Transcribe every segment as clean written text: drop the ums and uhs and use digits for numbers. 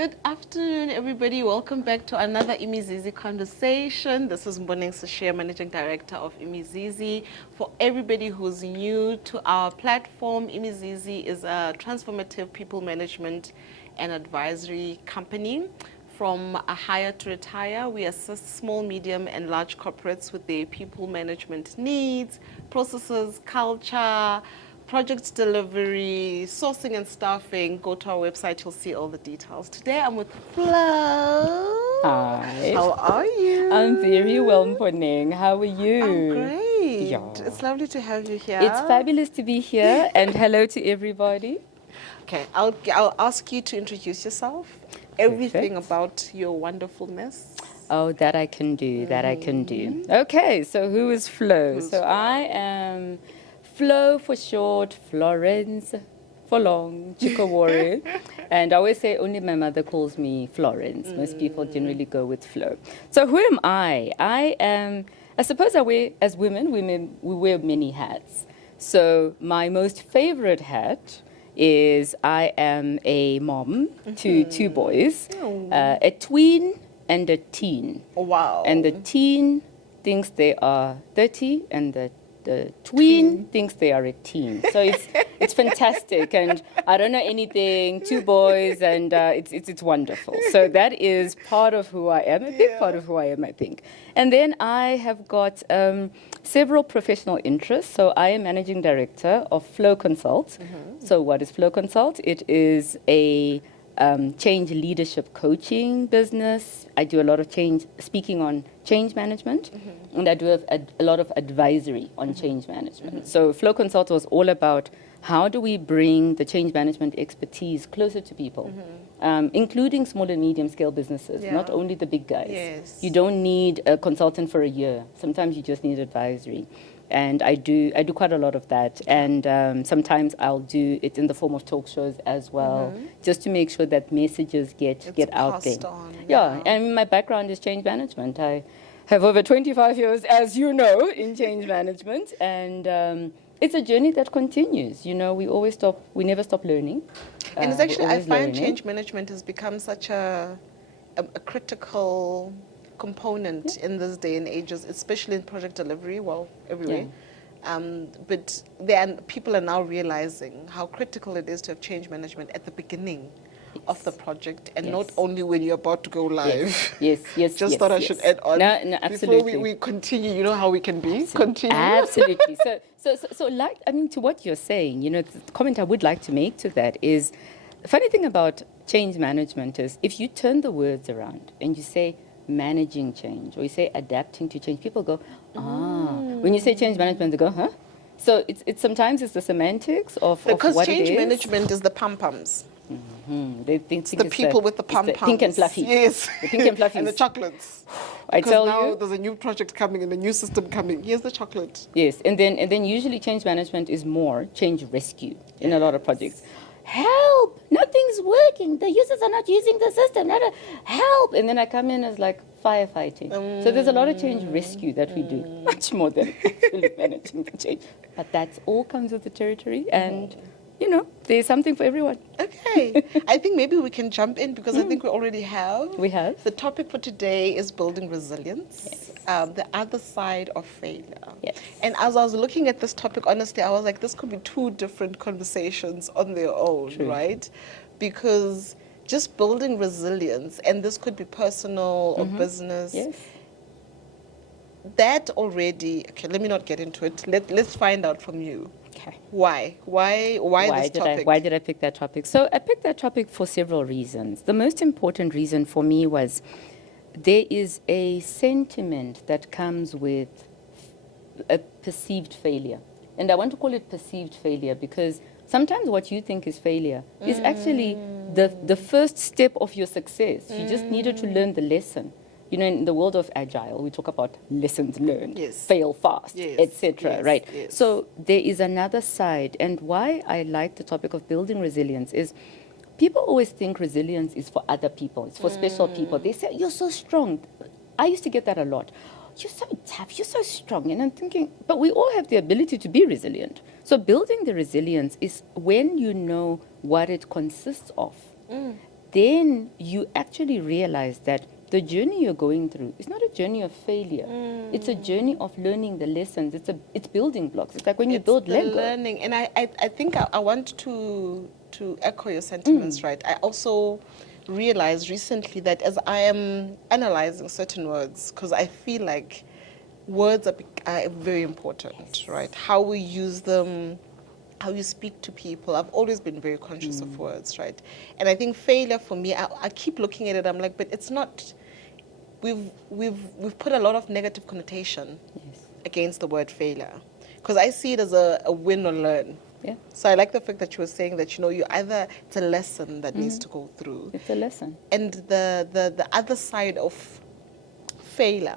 Good afternoon, everybody. Welcome back to another Imizizi conversation. This is Mboneng Sashia, Managing Director of Imizizi. For everybody who's new to our platform, Imizizi is a transformative people management and advisory company. From a hire to retire, we assist small, medium, and large corporates with their people management needs, processes, culture, project delivery, sourcing and staffing. Go to our website, you'll see all the details. Today I'm with Flo. Hi. How are you? I'm very well, Mboneng. How are you? I'm great. Yeah. It's lovely to have you here. It's fabulous to be here, and hello to everybody. Okay, I'll ask you to introduce yourself, everything Perfect. about your wonderfulness. Oh, that I can do, that I can do. Okay, so who is Flo? Who's So Flo? I am Flo for short, Florence for long, Chikawari. And I always say only my mother calls me Florence. Most people generally go with Flo. So who am I? I suppose as women, we wear many hats. So my most favorite hat is I am a mom to two boys, a tween and a teen. Oh, wow. And the teen thinks they are 30, and the tween thinks they are a teen. So it's fantastic, and I don't know anything. Two boys, and it's wonderful. So that is part of who I am, a big part of who I am, I think. And then I have got several professional interests. So I am managing director of Flo Consult. So what is Flo Consult? It is a change leadership coaching business. I do a lot of speaking on change management, and I do a lot of advisory on change management. So Flow Consult was all about how do we bring the change management expertise closer to people, including small and medium scale businesses, not only the big guys. Yes. You don't need a consultant for a year. Sometimes you just need advisory. And I do quite a lot of that, and sometimes I'll do it in the form of talk shows as well, just to make sure that messages get out there. Yeah, and my background is change management. I have over 25 years, as you know, in change management, and it's a journey that continues. You know, we never stop learning. And it's actually, I find learning. change management has become such a critical component in this day and age, especially in project delivery, well, everywhere. But people are now realizing how critical it is to have change management at the beginning of the project, and not only when you're about to go live. Yes. Just thought I should add on. No, absolutely. Before we continue, you know how we can be? Absolutely. Continue. Absolutely. So like, I mean, to what you're saying, you know, the comment I would like to make to that is, the funny thing about change management is if you turn the words around and you say managing change, or you say adapting to change, people go, When you say change management, they go, huh? So it's sometimes it's the semantics of what it is. Because change management is the pom-poms. They think It's the people with the pom-poms. Pink and fluffy. Yes. The pink and fluffy. And the chocolates. I tell now you. there's a new project coming and a new system coming. Here's the chocolate. Yes, and then usually change management is more change rescue in a lot of projects. Help! Nothing's working. The users are not using the system. Help! And then I come in as like firefighting. So there's a lot of change rescue that we do, much more than actually managing the change. But that all comes with the territory, and you know, there's something for everyone. Okay. I think maybe we can jump in because I think we already have. We have. The topic for today is building resilience, the other side of failure. Yes. And as I was looking at this topic, honestly, I was like, this could be two different conversations on their own, right? Because just building resilience, and this could be personal or business. Yes. That already, okay, let me not get into it. Let's find out from you. Okay. Why this topic? Why did I pick that topic? So I picked that topic for several reasons. The most important reason for me was there is a sentiment that comes with a perceived failure. And I want to call it perceived failure because sometimes what you think is failure is actually the first step of your success. You just needed to learn the lesson. You know, in the world of agile, we talk about lessons learned, fail fast, etc. Right? Yes. So there is another side, and why I like the topic of building resilience is people always think resilience is for other people, it's for special people. They say, you're so strong. I used to get that a lot. You're so tough, you're so strong. And I'm thinking, but we all have the ability to be resilient. So building the resilience is when you know what it consists of. then you actually realize that the journey you're going through is not a journey of failure. It's a journey of learning the lessons. It's building blocks. It's like when you build the Lego. learning. And I think I want to echo your sentiments, right? I also realized recently that as I am analyzing certain words, because I feel like words are very important, right? How we use them, how you speak to people. I've always been very conscious of words, right? And I think failure for me, I keep looking at it, I'm like, but it's not, we've put a lot of negative connotation against the word failure. Because I see it as a win or learn. Yeah. So I like the fact that you were saying that, you either, it's a lesson that needs to go through. It's a lesson. And the other side of failure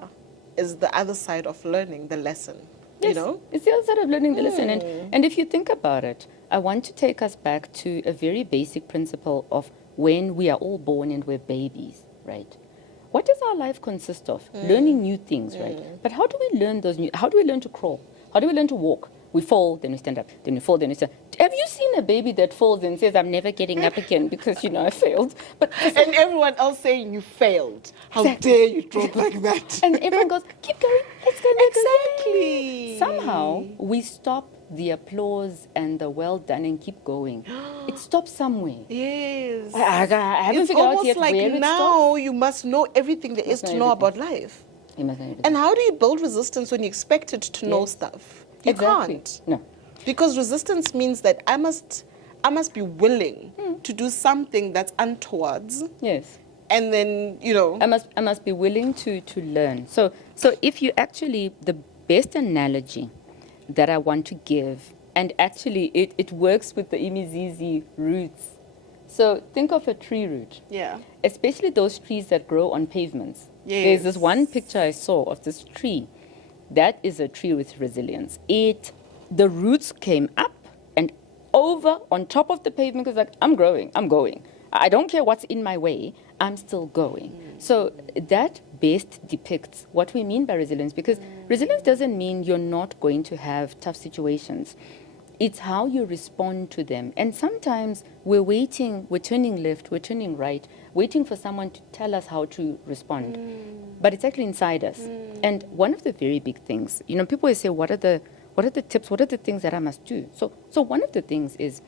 is the other side of learning the lesson. Yes, it's the other side of learning the lesson. And if you think about it, I want to take us back to a very basic principle of when we are all born and we're babies, right? What does our life consist of? Learning new things, right? But how do we learn how do we learn to crawl? How do we learn to walk? We fall, then we stand up, then we fall, then we stand up. Have you seen a baby that falls and says, I'm never getting up again because, I failed? But and everyone else saying you failed. How dare you drop like that? And everyone goes, keep going, let's go. Exactly. Somehow, we stop the applause and the well done and keep going. It stops somewhere. Yes. I haven't figured out yet like where it stops. now you must know everything there is to know about life. You must know everything. And how do you build resistance when you expect it to know stuff? You Exactly. can't. No. Because resistance means that I must be willing to do something that's untowards. Yes. And then, I must be willing to learn. So if you actually, the best analogy that I want to give, and actually it works with the Imizizi roots. So think of a tree root. Yeah. Especially those trees that grow on pavements. Yes. There's this one picture I saw of this tree. That is a tree with resilience. The roots came up and over on top of the pavement because like, I'm growing, I'm going. I don't care what's in my way, I'm still going. So that best depicts what we mean by resilience, because resilience doesn't mean you're not going to have tough situations. It's how you respond to them. And sometimes we're waiting, we're turning left, we're turning right, waiting for someone to tell us how to respond. But it's actually inside us. And one of the very big things, people always say, what are the tips, what are the things that I must do? So one of the things is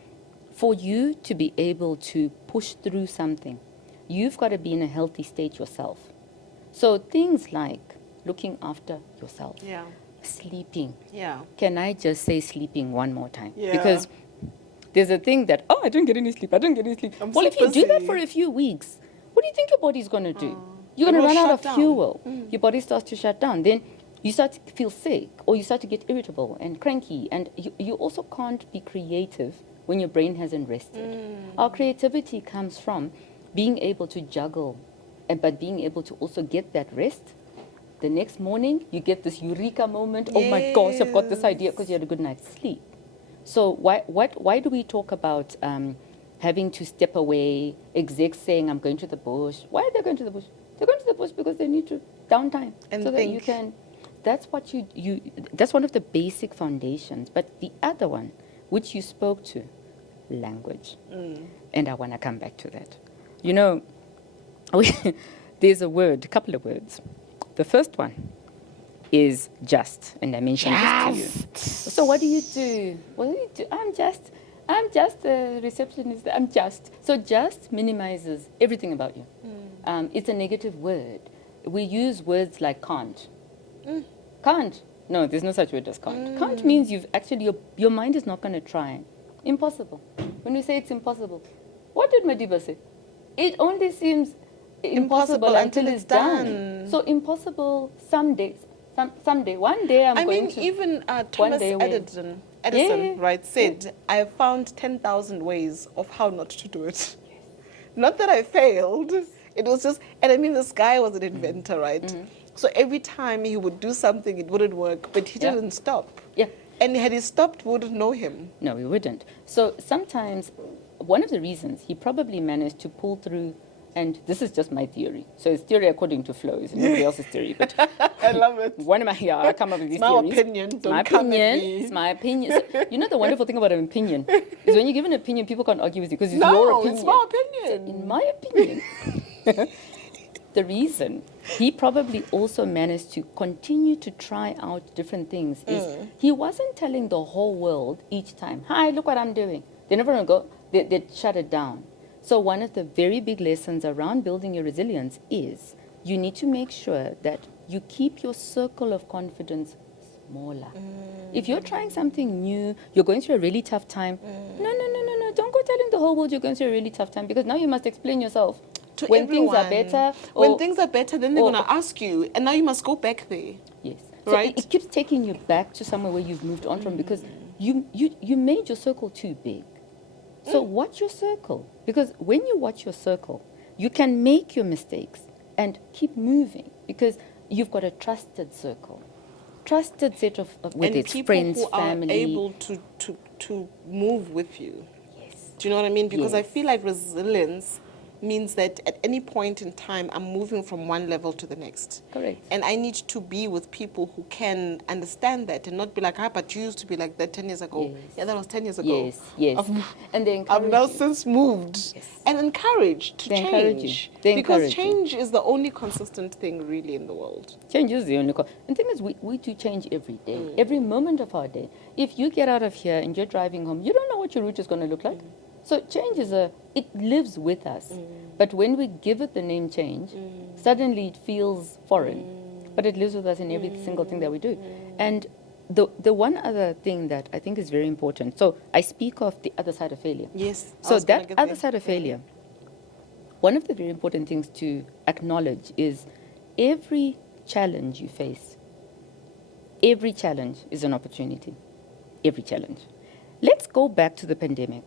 for you to be able to push through something, you've got to be in a healthy state yourself. So things like looking after yourself. Yeah. Sleeping. Yeah. Can I just say sleeping one more time? Yeah. Because there's a thing that, I don't get any sleep, I don't get any sleep. Well, if you do that for a few weeks, what do you think your body's going to do? You're going to run out of fuel. Your body starts to shut down. Then you start to feel sick, or you start to get irritable and cranky. And you also can't be creative when your brain hasn't rested. Our creativity comes from being able to juggle, but being able to also get that rest. The next morning, you get this eureka moment. Oh my gosh, I've got this idea because you had a good night's sleep. So why do we talk about having to step away, execs saying, I'm going to the bush? Why are they going to the bush? They're going to the bush because they need to downtime. And so that you can, that's what that's one of the basic foundations. But the other one, which you spoke to, language. And I want to come back to that. There's a couple of words. The first one is just, and I mentioned this to you. So what do you do? What do you do? I'm just a receptionist. I'm just. So just minimizes everything about you. It's a negative word. We use words like can't. Can't. No, there's no such word as can't. Can't means you've actually, your mind is not going to try. Impossible. When we say it's impossible, what did Madiba say? It only seems impossible until it's done. So impossible someday. Someday. One day I'm going to. Even Thomas Edison, right, said, I have found 10,000 ways of how not to do it. Yes. Not that I failed. It was just, and I mean, this guy was an inventor, right? So every time he would do something, it wouldn't work, but he didn't stop. Yeah. And had he stopped, we wouldn't know him. No, we wouldn't. So sometimes, one of the reasons he probably managed to pull through and this is just my theory. So it's theory according to Flo. It's nobody else's theory. But I love it. one of my, I come up with these It's my theories. opinion. It's Don't my come at opinion. me. It's my opinion. So, you know the wonderful thing about an opinion is when you give an opinion, people can't argue with you because it's your No, opinion. it's my opinion. In my opinion, the reason he probably also managed to continue to try out different things is he wasn't telling the whole world each time, hi, look what I'm doing. They're never going to go, they'd shut it down. So one of the very big lessons around building your resilience is you need to make sure that you keep your circle of confidence smaller. If you're trying something new, you're going through a really tough time, no, don't go telling the whole world you're going through a really tough time because now you must explain yourself. To When everyone. things are better. When things are better, then they're or- going to ask you, and now you must go back there. Yes. So Right. it keeps taking you back to somewhere where you've moved on from because you made your circle too big. So watch your circle. Because when you watch your circle, you can make your mistakes and keep moving because you've got a trusted circle. Trusted set of whether And it's people friends, who family. are able to move with you. Yes. Do you know what I mean? Because I Yes. feel like resilience means that at any point in time, I'm moving from one level to the next. Correct. And I need to be with people who can understand that and not be like, but you used to be like that 10 years ago. Yes. Yeah, that was 10 years ago. Yes, yes. And they I've encourage now you. since moved. Yes. And encouraged to They encourage you. change. They Because encourage you. change is the only consistent thing really in the world. Change is the only cause. And the thing is, we do change every day, every moment of our day. If you get out of here and you're driving home, you don't know what your route is going to look like. So change it lives with us. But when we give it the name change, suddenly it feels foreign. But it lives with us in every single thing that we do. And the one other thing that I think is very important, so I speak of the other side of failure. Yes. I So was gonna that get other there. side of failure, one of the very important things to acknowledge is every challenge you face, every challenge is an opportunity. Every challenge. Let's go back to the pandemic.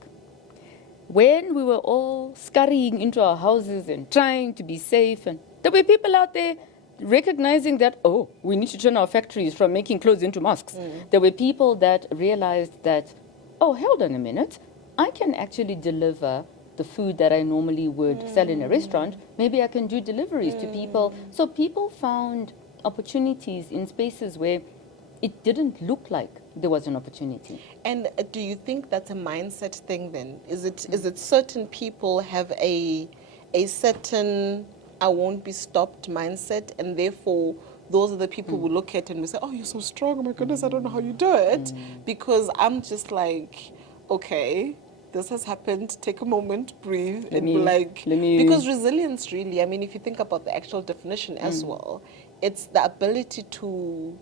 When we were all scurrying into our houses and trying to be safe, and there were people out there recognizing that, oh, we need to turn our factories from making clothes into masks. There were people that realized that, oh, hold on a minute, I can actually deliver the food that I normally would sell in a restaurant. Maybe I can do deliveries to people. So people found opportunities in spaces where it didn't look like there was an opportunity. And do you think that's a mindset thing then? Is it certain people have a certain I won't be stopped mindset, and therefore those are the people we look at and we say, oh, you're so strong, oh my goodness, I don't know how you do it. Because I'm just like, okay, this has happened, take a moment, breathe, and be like, because resilience really, I mean, if you think about the actual definition as well, it's the ability to,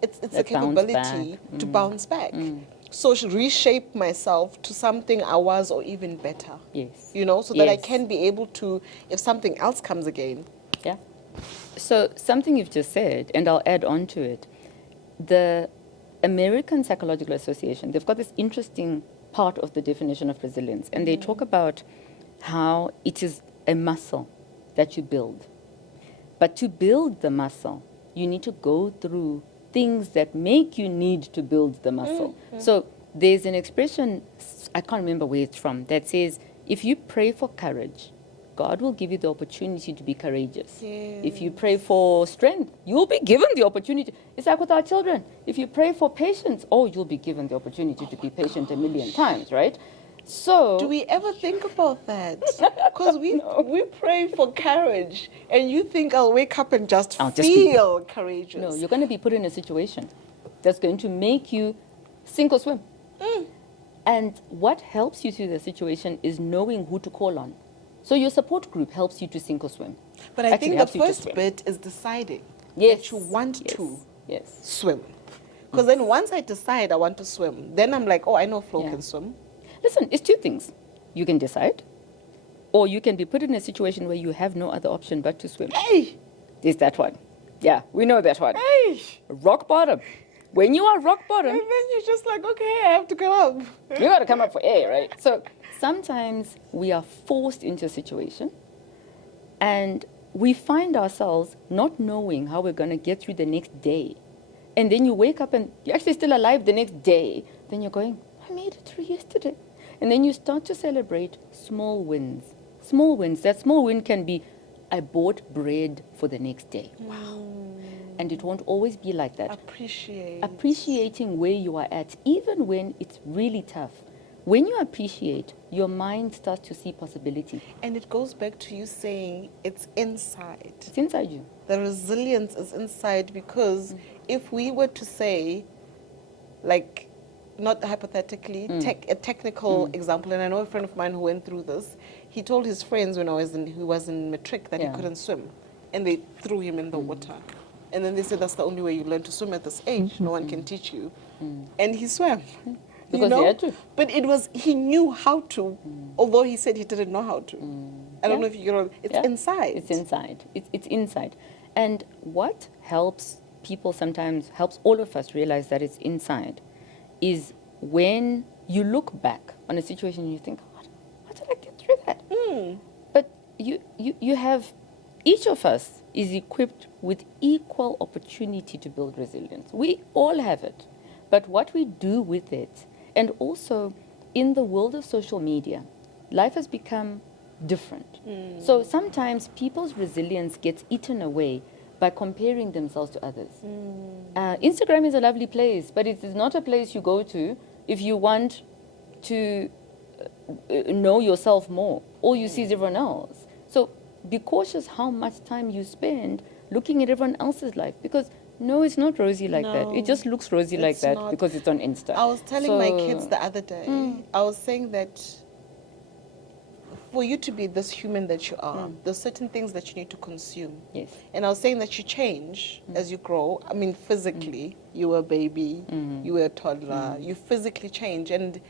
it's the capability to bounce back. So reshape myself to something I was or even better. Yes. You know, so that I Yes. can be able to, if something else comes again. Yeah. So something you've just said, and I'll add on to it, the American Psychological Association, they've got this interesting part of the definition of resilience, and they talk about how it is a muscle that you build. But to build the muscle, you need to go through things that make you need to build the muscle. So there's an expression, I can't remember where it's from, that says, if you pray for courage, God will give you the opportunity to be courageous. Yes. If you pray for strength, you'll be given the opportunity. It's like with our children. If you pray for patience, oh, you'll be given the opportunity to be patient a million times, right? So Do we ever think about that? Because we pray for courage, and you think I'll wake up and just I'll just be- feel courageous. no, you're going to be put in a situation that's going to make you sink or swim. And what helps you through the situation is knowing who to call on. So your support group helps you to sink or swim. But I Actually think the helps you to first swim. bit is deciding Yes. that you want Yes. to Yes. swim. Because then once I decide I want to swim, then I'm like, oh, I know Flo Yeah. can swim. Listen, it's two things. You can decide, or you can be put in a situation where you have no other option but to swim. Hey, There's that one. Yeah, we know that one. hey. Rock bottom. When you are rock bottom, And then you're just like, okay, I have to go up. you got to come up for air, right? So sometimes we are forced into a situation and we find ourselves not knowing how we're going to get through the next day. And then you wake up and you're actually still alive the next day. Then you're going, I made it through yesterday. And then you start to celebrate small wins, small wins. That small win can be, I bought bread for the next day. Wow. And it won't always be like that. Appreciating where you are at, even when it's really tough. When you appreciate, your mind starts to see possibility. And it goes back to you saying it's inside. It's inside you. The resilience is inside, because if we were to say, like, not hypothetically, a technical example, and I know a friend of mine who went through this, he told his friends when he was in matric that he couldn't swim, and they threw him in the water. And then they said that's the only way you learn to swim at this age. No one can teach you. And he swam. Because he had to. But he knew how to, although he said he didn't know how to. I don't know if you know, it's inside. It's inside. It's inside. And what helps people sometimes, helps all of us realize that it's inside, is when you look back on a situation and you think, how did I get through that? But you have, each of us is equipped with equal opportunity to build resilience. We all have it. But what we do with it, and also in the world of social media, life has become different. So sometimes people's resilience gets eaten away by comparing themselves to others. Instagram is a lovely place, but it is not a place you go to if you want to know yourself more. All you see is everyone else. So be cautious how much time you spend looking at everyone else's life, because no, it's not rosy like that. It just looks rosy like that because it's on Insta. I was telling my kids the other day, I was saying that for you to be this human that you are, there's certain things that you need to consume. Yes. And I was saying that you change as you grow. I mean, physically, you were a baby, you were a toddler, you physically change. And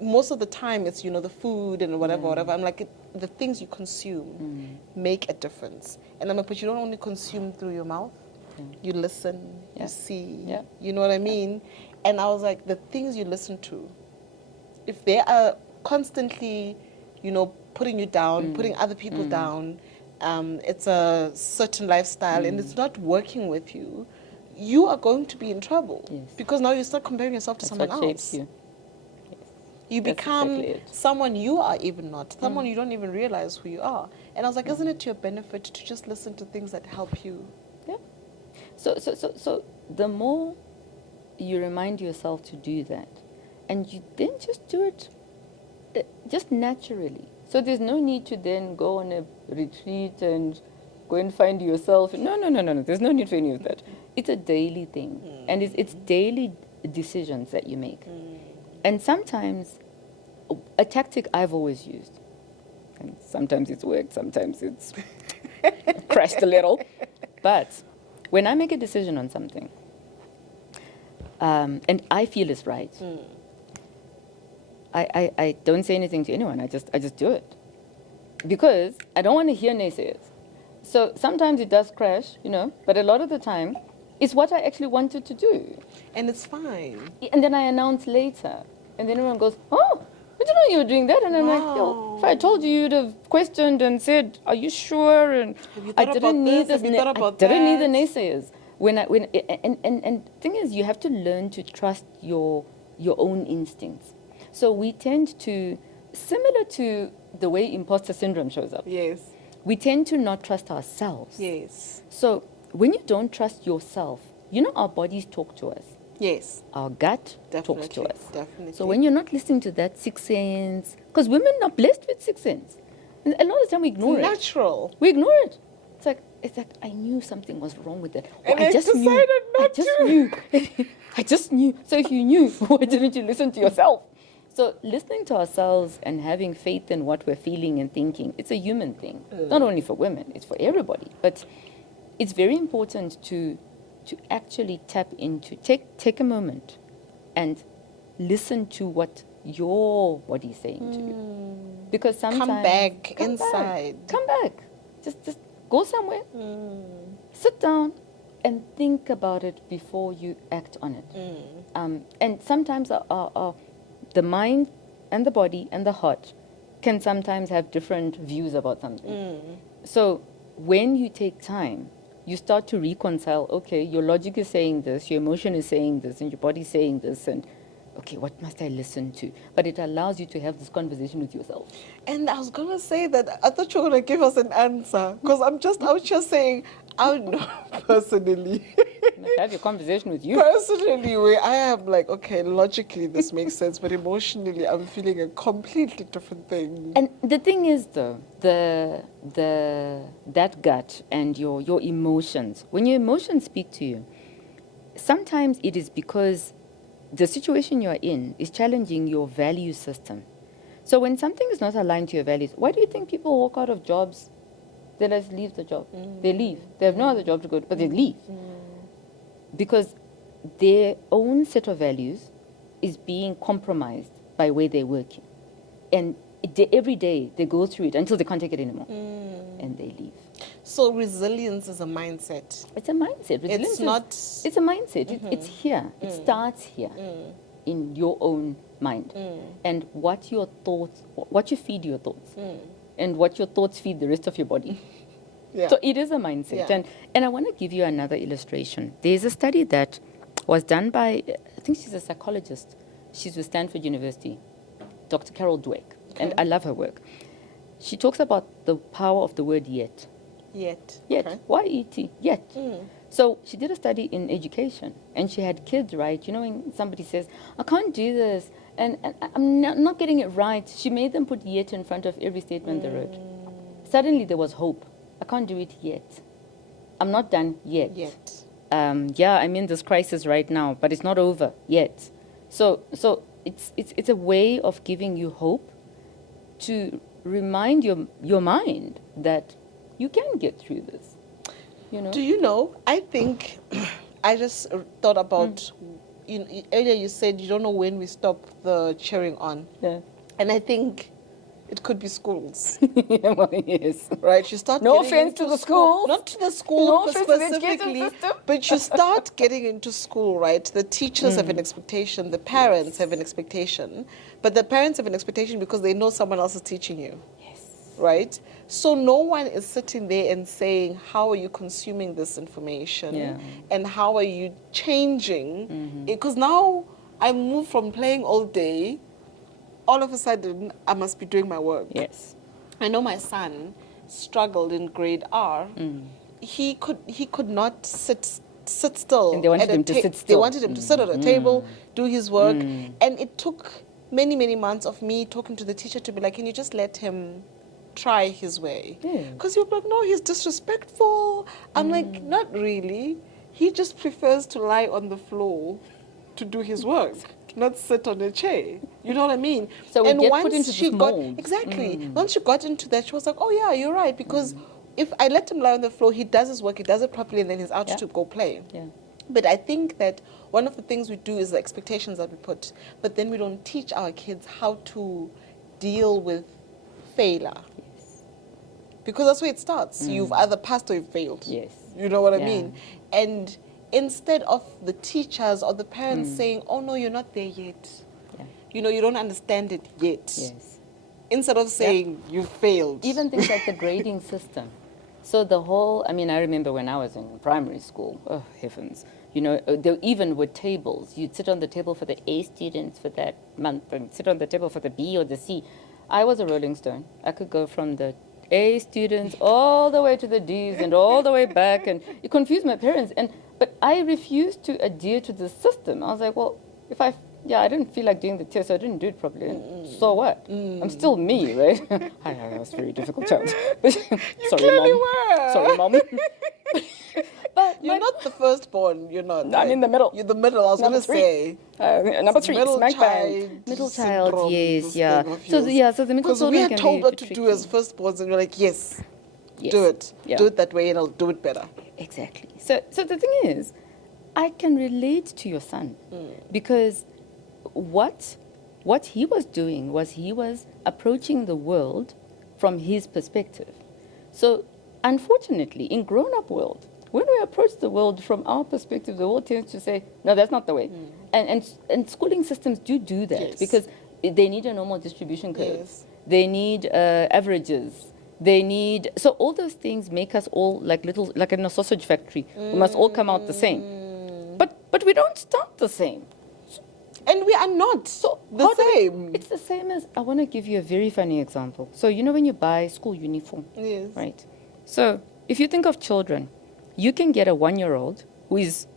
most of the time it's, the food and whatever. I'm like, the things you consume make a difference. And I'm like, but you don't only consume through your mouth. You listen, you see, you know what I mean? And I was like, the things you listen to, if they are constantly, putting you down, putting other people down, it's a certain lifestyle and it's not working with you, you are going to be in trouble. Yes. Because now you start comparing yourself to someone else. Shapes you. You become someone you are even not, someone you don't even realize who you are. And I was like, isn't it to your benefit to just listen to things that help you? Yeah. So the more you remind yourself to do that, and you then just do it just naturally. So there's no need to then go on a retreat and go and find yourself. No. There's no need for any of that. It's a daily thing. And it's daily decisions that you make. And sometimes, a tactic I've always used, and sometimes it's worked, sometimes it's crashed a little, but when I make a decision on something, and I feel it's right, I don't say anything to anyone. I just do it, because I don't want to hear naysayers. So sometimes it does crash, but a lot of the time, it's what I actually wanted to do. And it's fine. And then I announce later, and then everyone goes, "Oh, I didn't know you were doing that." And I'm like, "Yo, if I told you, you'd have questioned and said, 'Are you sure?'" And I didn't need the naysayers. And thing is, you have to learn to trust your own instincts. So we tend to, similar to the way imposter syndrome shows up. Yes. We tend to not trust ourselves. Yes. So when you don't trust yourself, our bodies talk to us. Yes. Our gut talks to us. Definitely. So when you're not listening to that sixth sense, because women are blessed with sixth sense, and a lot of the time we ignore it. Natural. We ignore it. It's like I knew something was wrong with it. And I just decided not to. Knew. I just knew. So if you knew, why didn't you listen to yourself? So listening to ourselves and having faith in what we're feeling and thinking, it's a human thing. Not only for women, it's for everybody. But it's very important to actually tap into, take a moment and listen to what your body's saying to you. Because sometimes... Come back inside. Come back. Just go somewhere. Sit down and think about it before you act on it. And sometimes the mind and the body and the heart can sometimes have different views about something. So when you take time, you start to reconcile, okay, your logic is saying this, your emotion is saying this, and your body is saying this, and okay, what must I listen to? But it allows you to have this conversation with yourself. And I was gonna say that I thought you were gonna give us an answer because I'm just out here saying I know personally. You must have your conversation with you. Personally, where I am like, okay, logically this makes sense, but emotionally I'm feeling a completely different thing. And the thing is, though, that gut and your emotions, when your emotions speak to you, sometimes it is because the situation you're in is challenging your value system. So when something is not aligned to your values, why do you think people walk out of jobs? They just leave the job. They leave. They have no other job to go to, but they leave. Because their own set of values is being compromised by where they're working. And every day they go through it until they can't take it anymore. And they leave. So resilience is a mindset. It's a mindset. Resilience It's not. It's a mindset. It's here. It starts here in your own mind. And what your thoughts, what you feed your thoughts, and what your thoughts feed the rest of your body. Yeah. So it is a mindset. Yeah. And I want to give you another illustration. There's a study that was done by, I think she's a psychologist. She's with Stanford University, Dr. Carol Dweck. And I love her work. She talks about the power of the word yet. Yet. Yet. Okay. Y-E-T. Yet. So she did a study in education, and she had kids, right? You know, when somebody says, I can't do this, and I'm not getting it right, she made them put yet in front of every statement they wrote. Suddenly there was hope. I can't do it yet. I'm not done yet. Yet. Yeah, I'm in this crisis right now, but it's not over yet. So it's a way of giving you hope to remind your mind that you can get through this. You know? Do you know? I think I just thought about. Earlier you said you don't know when we stop the cheering on, Yeah. and I think it could be schools. Well, yes. Right, you start. No getting offense to into the school, schools. not to the school No offense to the education specifically, system. but you start getting into school, right? The teachers have an expectation, the parents have an expectation, but the parents have an expectation because they know someone else is teaching you. Yes. Right? So no one is sitting there and saying, how are you consuming this information? Yeah. And how are you changing? Because now I move from playing all day, all of a sudden I must be doing my work. Yes. I know my son struggled in grade R. He could not sit still. And they wanted at a him to sit They still. wanted him to sit at a table, do his work, and it took many months of me talking to the teacher to be like, can you just let him try his way? Yeah. Because you're like, no, he's disrespectful. I'm like, not really. He just prefers to lie on the floor to do his work, not sit on a chair. You know what I mean? So we and get once put into she this got mold. exactly, once she got into that, she was like, oh yeah, you're right. Because if I let him lie on the floor, he does his work, he does it properly, and then he's out Yeah. to go play. Yeah. But I think that one of the things we do is the expectations that we put, but then we don't teach our kids how to deal with failure. Yes. Because that's where it starts. You've either passed or you've failed. Yes. You know what I Yeah. mean? And instead of the teachers or the parents saying, oh no, you're not there yet. Yeah. You know, you don't understand it yet. Yes. Instead of saying, you failed. Even things like the grading system. So the whole, I mean, I remember when I was in primary school, oh heavens, you know, there even were tables. You'd sit on the table for the A students for that month and sit on the table for the B or the C. I was a rolling stone. I could go from the A students all the way to the D's and all the way back, and it confused my parents. But I refused to adhere to the system. I was like, well, I didn't feel like doing the test, so I didn't do it properly. And so what? I'm still me, right? I was a very difficult child. Sorry, clearly Mom. were. Sorry, Mom. But You're not the firstborn, you're not. I'm in the middle. You're the middle, I was going to say. Number 3, Middle smack bang. child Middle syndrome, child, yes, this yeah. thing of So yours. so the middle Because we children are can told be what to do tricky. as firstborns, and we're like, yes, Yes. do it. Yeah. Do it that way, and I'll do it better. Exactly. So the thing is, I can relate to your son because what he was doing was he was approaching the world from his perspective. So unfortunately, in grown-up world, when we approach the world from our perspective, the world tends to say, no, that's not the way. And schooling systems do that Yes. because they need a normal distribution curve. Yes. They need averages. They need, so all those things make us all like in a sausage factory. We must all come out the same. But we don't start the same. And we are not the same. It's the same as, I want to give you a very funny example. So, you know when you buy school uniform? Yes. Right? So, if you think of children, you can get a 1-year-old who is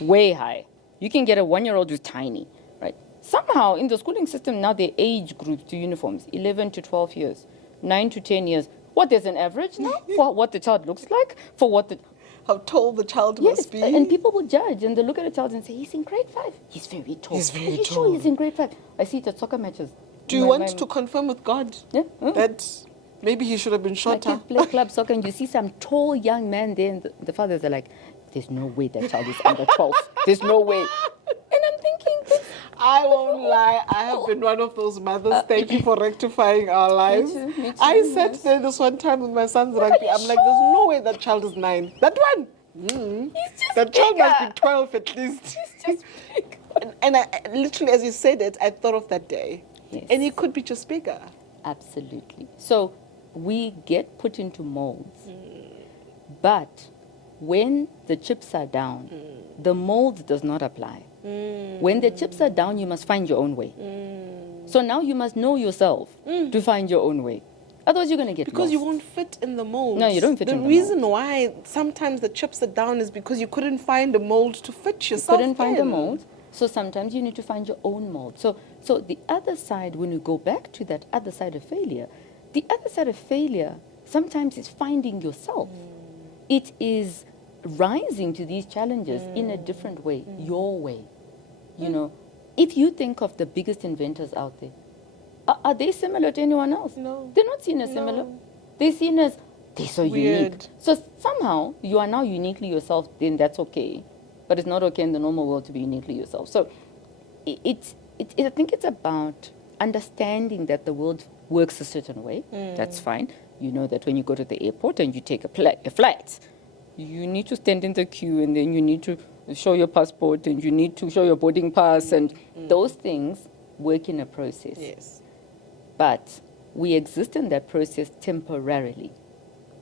way high. You can get a 1-year-old who's tiny, right? Somehow, in the schooling system, now they age groups to uniforms, 11 to 12 years, 9 to 10 years. What, there's an average now for what the child looks like, for what the... How tall the child must be. And people will judge, and they look at a child and say, he's in grade 5. He's very tall. He's very Are you tall. sure he's in grade 5? I see it at soccer matches. Do you want to confirm with God that maybe he should have been My shorter? kids play club soccer, and you see some tall young man there, and the fathers are like, there's no way that child is under 12. There's no way. And I'm thinking, I won't lie, I have been one of those mothers. Thank you for rectifying our lives. Me too, I sat there this one time with my son's rugby. I'm like, there's no way that child is 9. That one! he's just That child must bigger. be 12 at least. He's just big. And I literally, as you said it, I thought of that day. Yes. And he could be just bigger. Absolutely. So we get put into molds. But when the chips are down, the mold does not apply. When the chips are down, you must find your own way. So now you must know yourself to find your own way. Otherwise, you're going to get Because lost. you won't fit in the mold. No, you don't fit in the The reason why sometimes the chips are down is because you couldn't find a mold to fit yourself Couldn't find in. a mold. So sometimes you need to find your own mold. So the other side, when we go back to that other side of failure, the other side of failure sometimes is finding yourself. It is rising to these challenges in a different way, your way. You know, if you think of the biggest inventors out there, are they similar to anyone else? No. They're not seen as similar. No. They're seen as, they're so unique. Weird. So somehow you are now uniquely yourself, then that's okay. But it's not okay in the normal world to be uniquely yourself. So I think it's about understanding that the world works a certain way. That's fine. You know that when you go to the airport and you take a flight, you need to stand in the queue, and then you need to show your passport, and you need to show your boarding pass, and those things work in a process. Yes. But we exist in that process temporarily.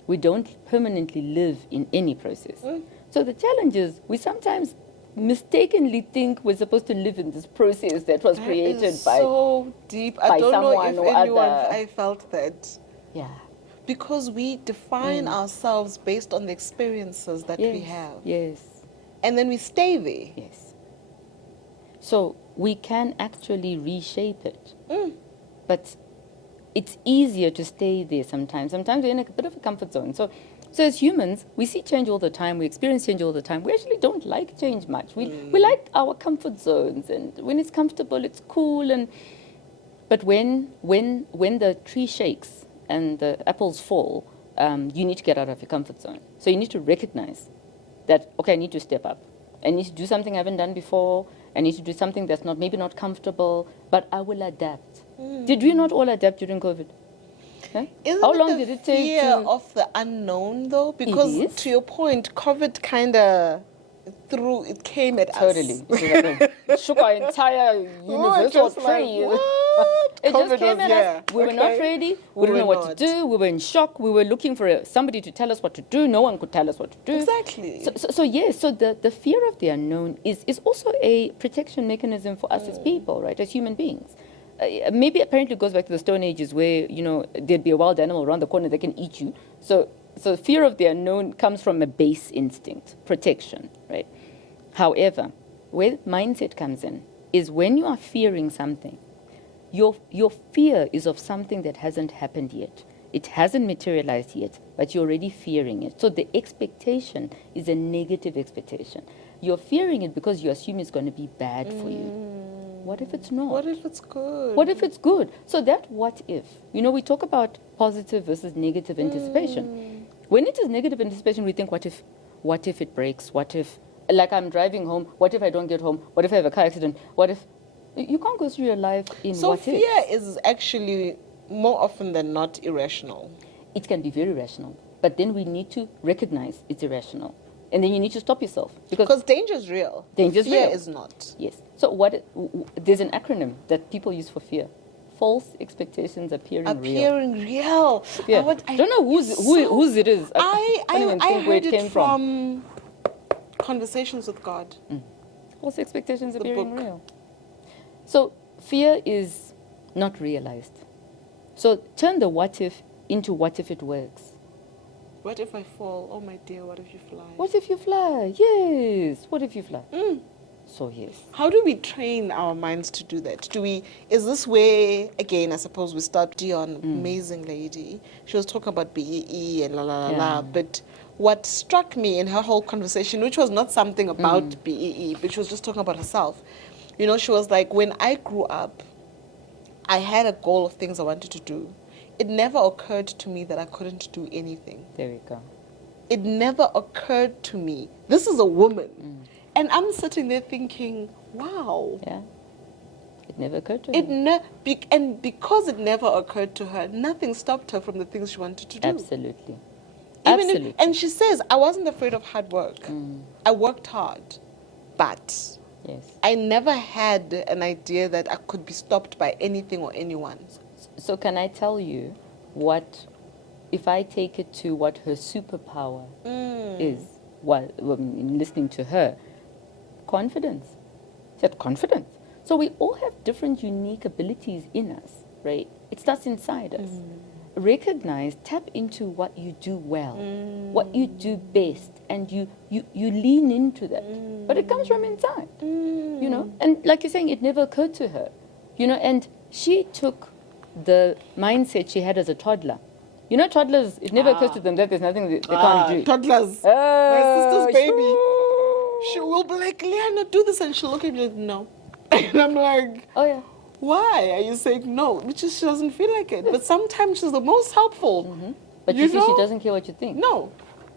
We don't permanently live in any process. So the challenge is we sometimes mistakenly think we're supposed to live in this process that was created is by... so deep. by I don't know someone if or anyone, other. I felt that. Yeah. Because we define ourselves based on the experiences that we have. Yes. And then we stay there. Yes. So we can actually reshape it. But it's easier to stay there sometimes. Sometimes we're in a bit of a comfort zone. So as humans, we see change all the time. We experience change all the time. We actually don't like change much. We like our comfort zones. And when it's comfortable, it's cool. But when the tree shakes and the apples fall, you need to get out of your comfort zone. So you need to recognize that, okay, I need to step up. I need to do something I haven't done before. I need to do something that's maybe not comfortable, but I will adapt. Did we not all adapt during COVID? Huh? Isn't How it long the did it take fear to... of the unknown, though? Because is. to your point, COVID kind of came at Totally. us. It shook our entire universal just like, tree. what? It COVID just came was at here. us. We were not ready. We didn't know were what to do. We were in shock. We were looking for somebody to tell us what to do. No one could tell us what to do. Exactly. So the fear of the unknown is also a protection mechanism for us as people, right, as human beings. Maybe apparently it goes back to the Stone Ages where, there'd be a wild animal around the corner that can eat you. So fear of the unknown comes from a base instinct, protection, right? However, where mindset comes in is when you are fearing something, your fear is of something that hasn't happened yet. It hasn't materialized yet, but you're already fearing it. So the expectation is a negative expectation. You're fearing it because you assume it's going to be bad for you. What if it's not? What if it's good? What if it's good? So that what if. We talk about positive versus negative anticipation. When it is negative anticipation, we think, what if it breaks? What if, like I'm driving home, what if I don't get home? What if I have a car accident? What if... You can't go through your life in So what if. fear is actually more often than not irrational. It can be very rational, but then we need to recognize it's irrational. And then you need to stop yourself. Because danger is real. Danger is fear real. is not. Yes. So there's an acronym that people use for fear. False expectations appearing real. Appearing real. Yeah. I don't know whose it is. I can't even think where heard it came it from Conversations with God. False expectations appearing book. real. So fear is not realized. So turn the what if into what if it works. What if I fall? Oh my dear, what if you fly? What if you fly? Yes. What if you fly? Mm. So yes. How do we train our minds to do that? Is this where, again, I suppose we start Dion, amazing lady. She was talking about BEE and la la la la, but what struck me in her whole conversation, which was not something about BEE, but she was just talking about herself. You know, she was like, when I grew up, I had a goal of things I wanted to do. It never occurred to me that I couldn't do anything. There we go. It never occurred to me. This is a woman. And I'm sitting there thinking, wow. Yeah. It never occurred to her. And because it never occurred to her, nothing stopped her from the things she wanted to do. Absolutely. Absolutely. And she says, I wasn't afraid of hard work. I worked hard. But yes, I never had an idea that I could be stopped by anything or anyone. So can I tell you what, if I take it to what her superpower is, while listening to her, confidence. She had confidence. So we all have different unique abilities in us, right? It starts inside us. Recognize, tap into what you do well, what you do best, and you lean into that. But it comes from inside, you know? And like you're saying, it never occurred to her, you know? And she took the mindset she had as a toddler. You know, toddlers, it never occurs to them that there's nothing they can't do. Toddlers. My sister's baby. She will be like, Liana, do this. And she'll look at me like, no. And I'm like, oh yeah. Why are you saying no? Because she doesn't feel like it. But sometimes she's the most helpful. But you see, she doesn't care what you think. No.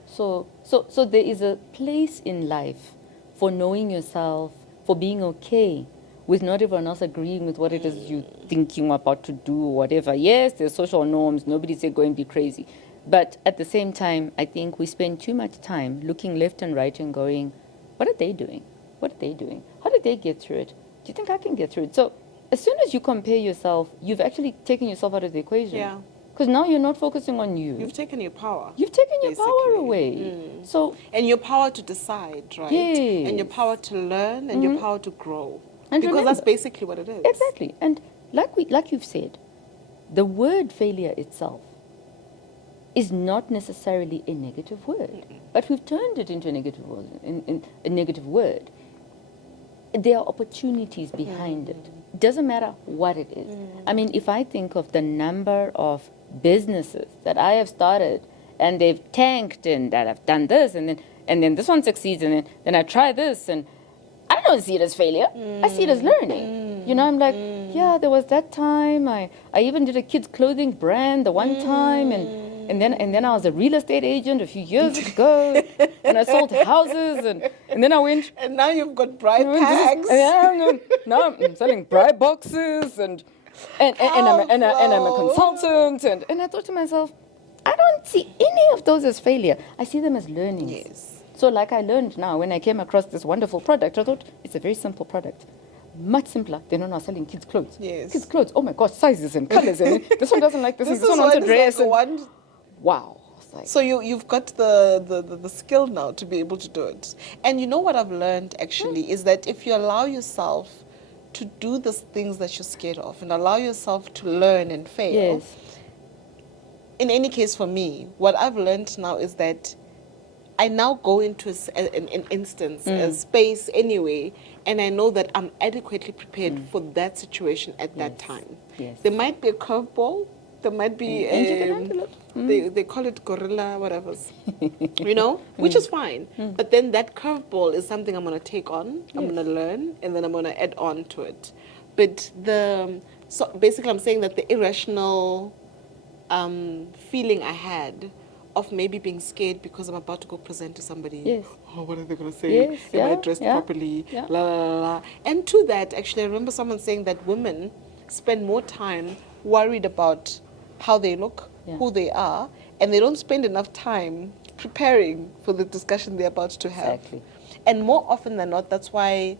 So there is a place in life for knowing yourself, for being okay with not everyone else agreeing with what it is you think you're about to do or whatever. Yes, there's social norms. Nobody said go and be crazy. But at the same time, I think we spend too much time looking left and right and going, what are they doing? What are they doing? How did they get through it? Do you think I can get through it? So as soon as you compare yourself, you've actually taken yourself out of the equation. Yeah. Because now you're not focusing on you. You've taken your power. You've taken your basically. power away. So and your power to decide, right? Yes. And your power to learn and your power to grow. And because remember, that's basically what it is. Exactly. And like you've said, the word failure itself is not necessarily a negative word. But we've turned it into a negative word. A negative word. There are opportunities behind it. It doesn't matter what it is. I mean, if I think of the number of businesses that I have started and they've tanked and that I've done this and then this one succeeds and then I try this and I don't see it as failure. I see it as learning. You know, I'm like, yeah, there was that time. I even did a kids' clothing brand the one time and then I was a real estate agent a few years ago and I sold houses and then I went. And now you've got bride packs. Now I'm selling bride boxes and I'm a consultant and I thought to myself, I don't see any of those as failure. I see them as learning. Yes. So like I learned now when I came across this wonderful product, I thought it's a very simple product. Much simpler than when I was selling kids' clothes. Yes. Kids' clothes, oh my gosh, sizes and colors. And this one doesn't like this one wants a dress. Wow. Like, so you've got the skill now to be able to do it. And you know what I've learned actually is that if you allow yourself to do the things that you're scared of and allow yourself to learn and fail. yes. In any case for me, what I've learned now is that I now go into an instance, a space anyway, and I know that I'm adequately prepared for that situation at that time. Yes. There might be a curveball. There might be they call it gorilla whatever, you know, which is fine. But then that curveball is something I'm going to take on, I'm going to learn, and then I'm going to add on to it. But so basically I'm saying that the irrational feeling I had of maybe being scared because I'm about to go present to somebody. Yes. Oh, what are they going to say? Yes, Am I dressed properly? Yeah. La, la, la, la. And to that, actually, I remember someone saying that women spend more time worried about how they look, who they are, and they don't spend enough time preparing for the discussion they're about to have. Exactly. And more often than not, that's why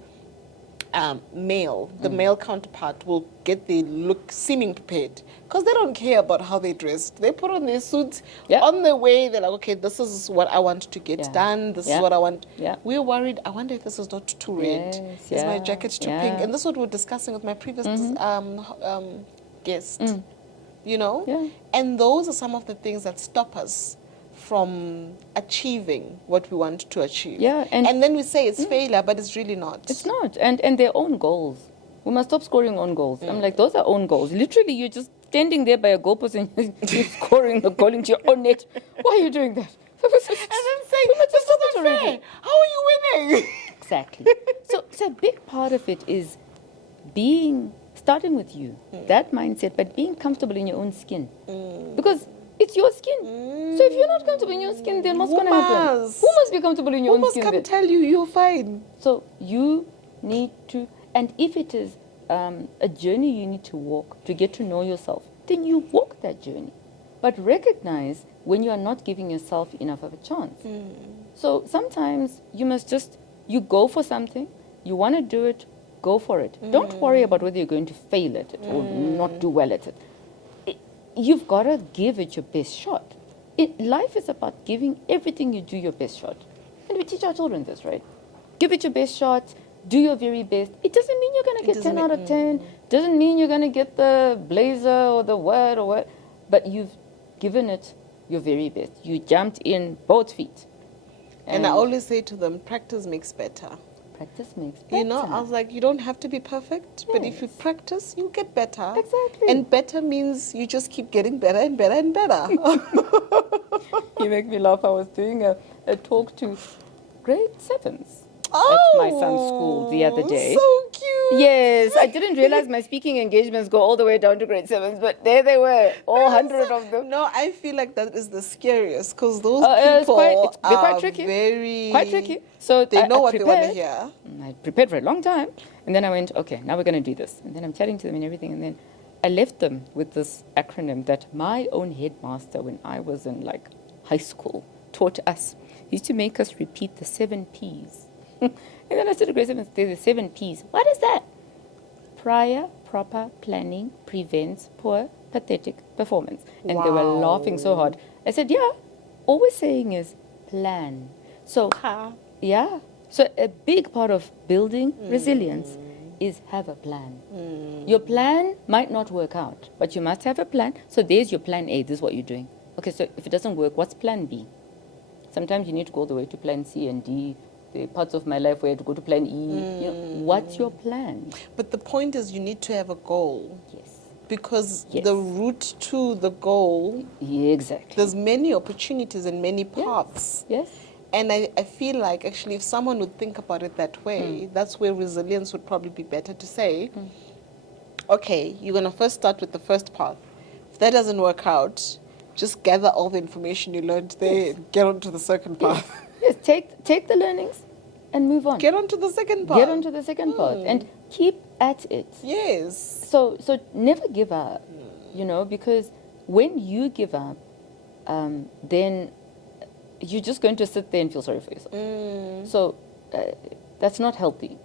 the male counterpart will get the look seeming prepared because they don't care about how they dressed. They put on their suits on their way. They're like, okay, this is what I want to get done. This is what I want. Yeah. We're worried. I wonder if this is not too red. Is my jacket too pink? And this is what we were discussing with my previous guest. You know? Yeah. And those are some of the things that stop us from achieving what we want to achieve. Yeah, and then we say it's failure, but it's really not. It's not. And their own goals. We must stop scoring own goals. I'm like, those are own goals. Literally, you're just standing there by a goalpost and you're scoring the goal into your own net. Why are you doing that? And then saying, this is not fair. How are you winning? Exactly. So a big part of it is starting with you, that mindset, but being comfortable in your own skin. Because it's your skin. So if you're not comfortable in your skin, then what's going to happen? Who must be comfortable in your own skin? Who must come tell you you're fine? So you need to, and if it is a journey you need to walk to get to know yourself, then you walk that journey. But recognize when you are not giving yourself enough of a chance. So sometimes you must just, you go for something, you want to do it, go for it. Don't worry about whether you're going to fail at it or not do well at it. You've got to give it your best shot. Life is about giving everything you do your best shot. And we teach our children this, right? Give it your best shot, do your very best. It doesn't mean you're going to get 10 out of 10. Doesn't mean you're going to get the blazer or the what or what. But you've given it your very best. You jumped in both feet. And I always say to them, practice makes better. Practice makes better. You know, I was like, you don't have to be perfect, but if you practice, you get better. Exactly. And better means you just keep getting better and better and better. You make me laugh. I was doing a talk to grade 7s at my son's school the other day. So cute. Yes, I didn't realize my speaking engagements go all the way down to grade 7s, but there they were, all 100 of them. No, I feel like that is the scariest because those people they're quite are tricky. quite tricky. So they know what prepared. they want to hear. I prepared for a long time, and then I went, okay, now we're going to do this. And then I'm chatting to them and everything, and then I left them with this acronym that my own headmaster, when I was in like high school, taught us. He used to make us repeat the 7 Ps. And then I started grade 7, there's the 7 Ps. What is that? Prior, proper, planning, prevents, poor, pathetic performance. And they were laughing so hard. I said, yeah, all we're saying is plan. So, yeah. So a big part of building resilience is have a plan. Your plan might not work out, but you must have a plan. So there's your plan A. This is what you're doing. Okay, so if it doesn't work, what's plan B? Sometimes you need to go all the way to plan C and D. The parts of my life where I had to go to plan E. You know, what's your plan? But the point is you need to have a goal. Yes. Because the route to the goal, exactly. There's many opportunities and many paths. Yes. And I feel like actually if someone would think about it that way, that's where resilience would probably be better to say, okay, you're going to first start with the first path. If that doesn't work out, just gather all the information you learned there and get onto the second path. Yes, take the learnings and move on. Get onto the second path. Get onto the second path and keep at it. Yes. So never give up, you know, because when you give up, then you're just going to sit there and feel sorry for yourself. So that's not healthy.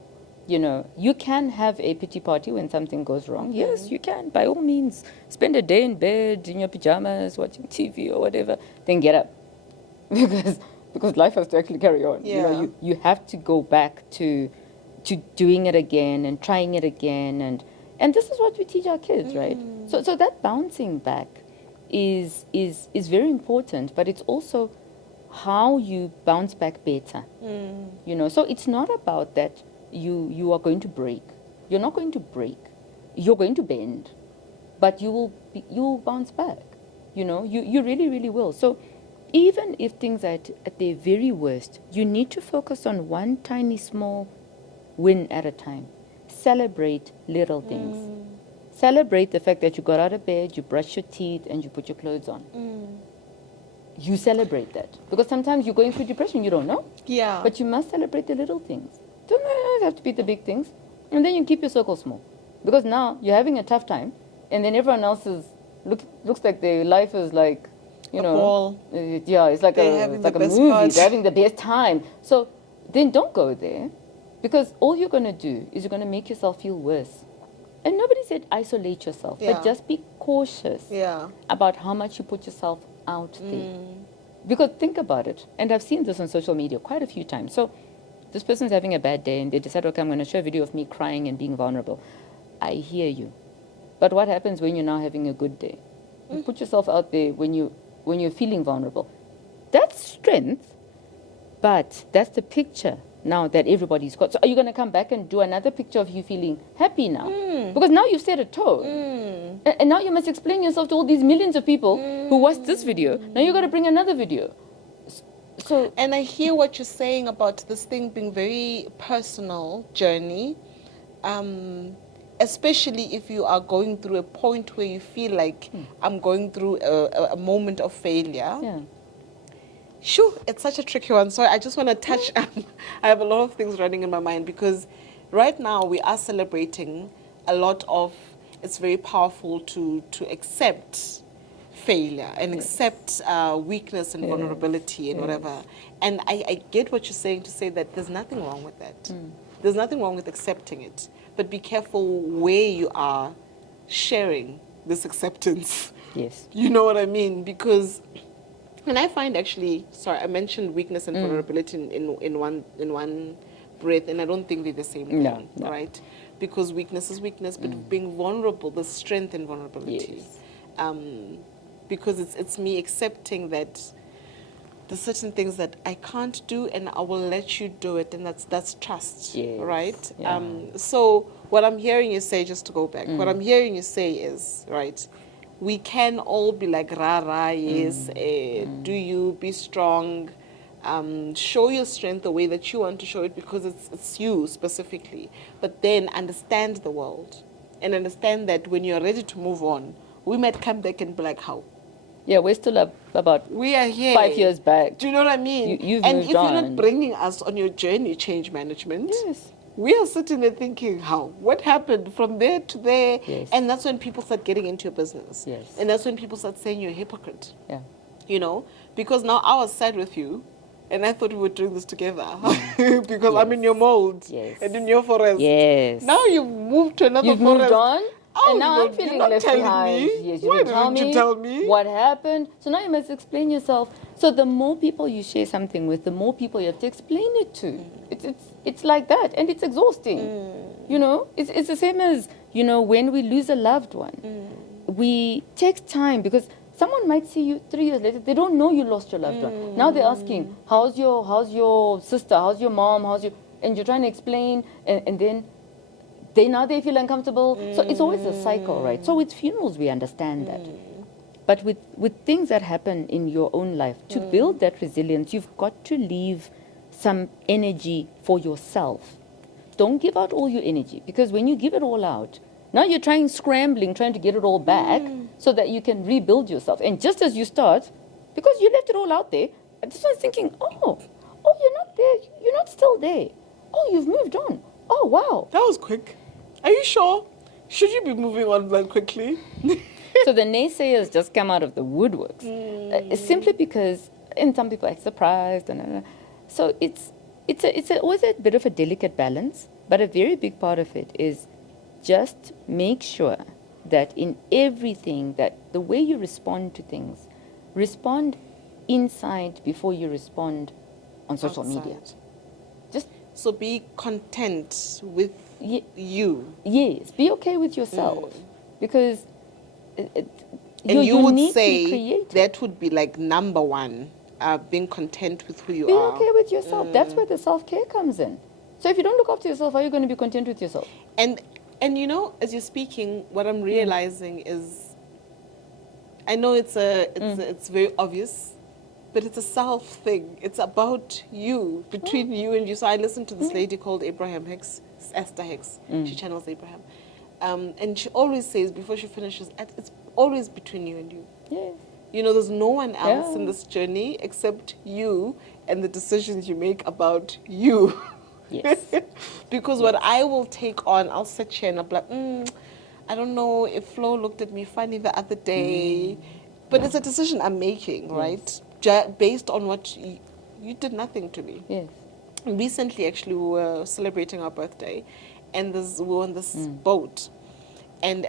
You know, you can have a pity party when something goes wrong. Yes, you can. By all means, spend a day in bed in your pajamas, watching TV or whatever. Then get up, because life has to actually carry on. Yeah. You know, you have to go back to doing it again and trying it again, and this is what we teach our kids, right? So that bouncing back is very important, but it's also how you bounce back better. You know, so it's not about that. You are going to break. You're not going to break. You're going to bend, but you will bounce back. You know, you really, really will. So even if things are at their very worst, you need to focus on one tiny small win at a time. Celebrate little things. Celebrate the fact that you got out of bed, you brushed your teeth, and you put your clothes on. You celebrate that. Because sometimes you're going through depression, you don't know. Yeah. But you must celebrate the little things. Don't have to be the big things. And then you keep your circle small. Because now you're having a tough time, and then everyone else looks like their life is like, you know, it's like a movie. They're having the best time. So then don't go there, Because all you're going to do is you're going to make yourself feel worse. And nobody said isolate yourself, Yeah. but just be cautious Yeah. about how much you put yourself out there. Because think about it, and I've seen this on social media quite a few times. So this person's having a bad day and they decide, okay, I'm going to show a video of me crying and being vulnerable. I hear you. But what happens when you're now having a good day? You put yourself out there when you're feeling vulnerable. That's strength, but that's the picture now that everybody's got. So are you going to come back and do another picture of you feeling happy now? Because now you've set a tone. And now you must explain yourself to all these millions of people who watched this video. Now you've got to bring another video. So, and I hear what you're saying about this thing being very personal journey, especially if you are going through a point where you feel like I'm going through a moment of failure. yeah. Shoo, it's such a tricky one. So I just want to touch. I have a lot of things running in my mind because right now we are celebrating a lot of. It's very powerful to accept failure and accept weakness and vulnerability and whatever. And I get what you're saying to say that there's nothing wrong with that. There's nothing wrong with accepting it. But be careful where you are sharing this acceptance. Yes. You know what I mean? Because, and I find actually, sorry, I mentioned weakness and vulnerability in one breath, and I don't think they're the same thing, No. right? Because weakness is weakness, but being vulnerable, there's strength in vulnerability. Yes. Because it's me accepting that there's certain things that I can't do, and I will let you do it, and that's trust, Yes. right? Yeah. So what I'm hearing you say, just to go back, what I'm hearing you say is, right, we can all be like, rah, yes, do you, be strong, show your strength the way that you want to show it because it's you specifically, but then understand the world and understand that when you're ready to move on, we might come back and be like, how? Yeah, we're still about We are here 5 years back. Do you know what I mean? You've and moved if you're not on. bringing us on your journey, change management, Yes. we are sitting there thinking, how? What happened from there to there? Yes. And that's when people start getting into your business. Yes. And that's when people start saying you're a hypocrite. Yeah. You know? Because now I was sad with you, and I thought we were doing this together. Because I'm in your mold. Yes. And in your forest. Yes. Now you've moved to another You've forest. moved on, Oh, and now you're I'm feeling you're not left telling behind. me. Yes, you Why didn't tell didn't me you tell me? what happened. So now you must explain yourself. So the more people you share something with, the more people you have to explain it to. It's like that, and it's exhausting. You know, it's the same as, you know, when we lose a loved one. We take time because someone might see you 3 years later. They don't know you lost your loved one. Now they're asking, how's your sister? How's your mom? And you're trying to explain, and then they feel uncomfortable. So it's always a cycle, right? So with funerals, we understand that. But with things that happen in your own life, to build that resilience, you've got to leave some energy for yourself. Don't give out all your energy, because when you give it all out, now you're trying to get it all back so that you can rebuild yourself. And just as you start, because you left it all out there, this one's thinking, oh, you're not there. You're not still there. Oh, you've moved on. Oh, wow. That was quick. Are you sure? Should you be moving on that quickly? So the naysayers just come out of the woodworks, simply because, and some people are surprised, so it's always a bit of a delicate balance. But a very big part of it is just make sure that in everything, that the way you respond to things, respond inside before you respond on social media. Just So be content with you. Yes, be okay with yourself, because And you're you would uniquely say created. that would be like number one, being content with who you Be are. okay with yourself. That's where the self-care comes in. So if you don't look after yourself, how are you going to be content with yourself? And you know, as you're speaking, what I'm realizing is, I know it's very obvious, but it's a self thing. It's about you, between you and you. So I listened to this lady called Esther Hicks. She channels Abraham. And she always says, before she finishes, it's always between you and you. Yes. You know, there's no one else in Yeah. this journey except you and the decisions you make about you. Yes. Because what I will take on, I'll sit here and I'll be like, I don't know if Flo looked at me funny the other day. But it's a decision I'm making, right? Based on what you did nothing to me. Yes. recently, actually, we were celebrating our birthday, and we were on this boat, and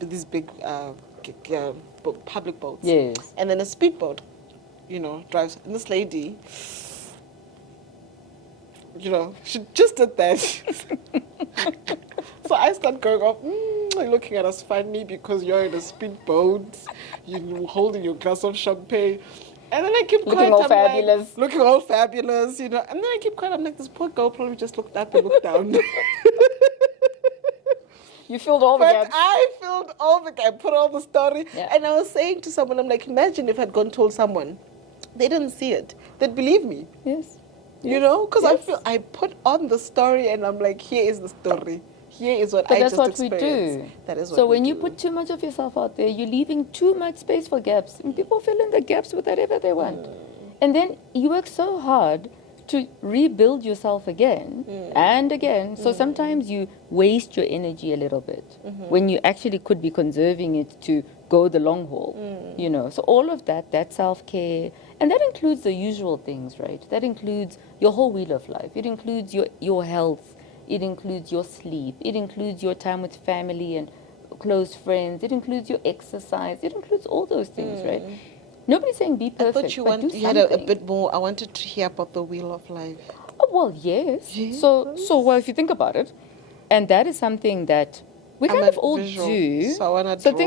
these big public boats. Yes. And then a speedboat, drives. And this lady, she just did that. So I start going off, looking at us funny because you're in a speedboat, you're holding your glass of champagne. And then I keep quiet. Looking all fabulous. Like, looking all fabulous, And then I keep quiet. I'm like, this poor girl probably just looked up and looked down. You filled all the gaps. I filled all the gaps, put all the story. Yeah. And I was saying to someone, I'm like, imagine if I'd gone told someone, they didn't see it. They'd believe me. Yes. Because Yes. I feel I put on the story and I'm like, here is the story. Here is what But I that's just what experienced. we do. That is what so we when you do. put too much of yourself out there, you're leaving too much space for gaps. And people fill in the gaps with whatever they want. And then you work so hard to rebuild yourself again and again. So sometimes you waste your energy a little bit when you actually could be conserving it to go the long haul. So all of that self-care, and that includes the usual things, right? That includes your whole wheel of life. It includes your health. It includes your sleep. It includes your time with family and close friends. It includes your exercise. It includes all those things, right? Nobody's saying be perfect. I thought you, but do you had a something. bit more. I wanted to hear about the wheel of life. Oh, well, yes. Yes. So if you think about it, and that is something that we I'm kind a of all visual, do. so I wanna So draw.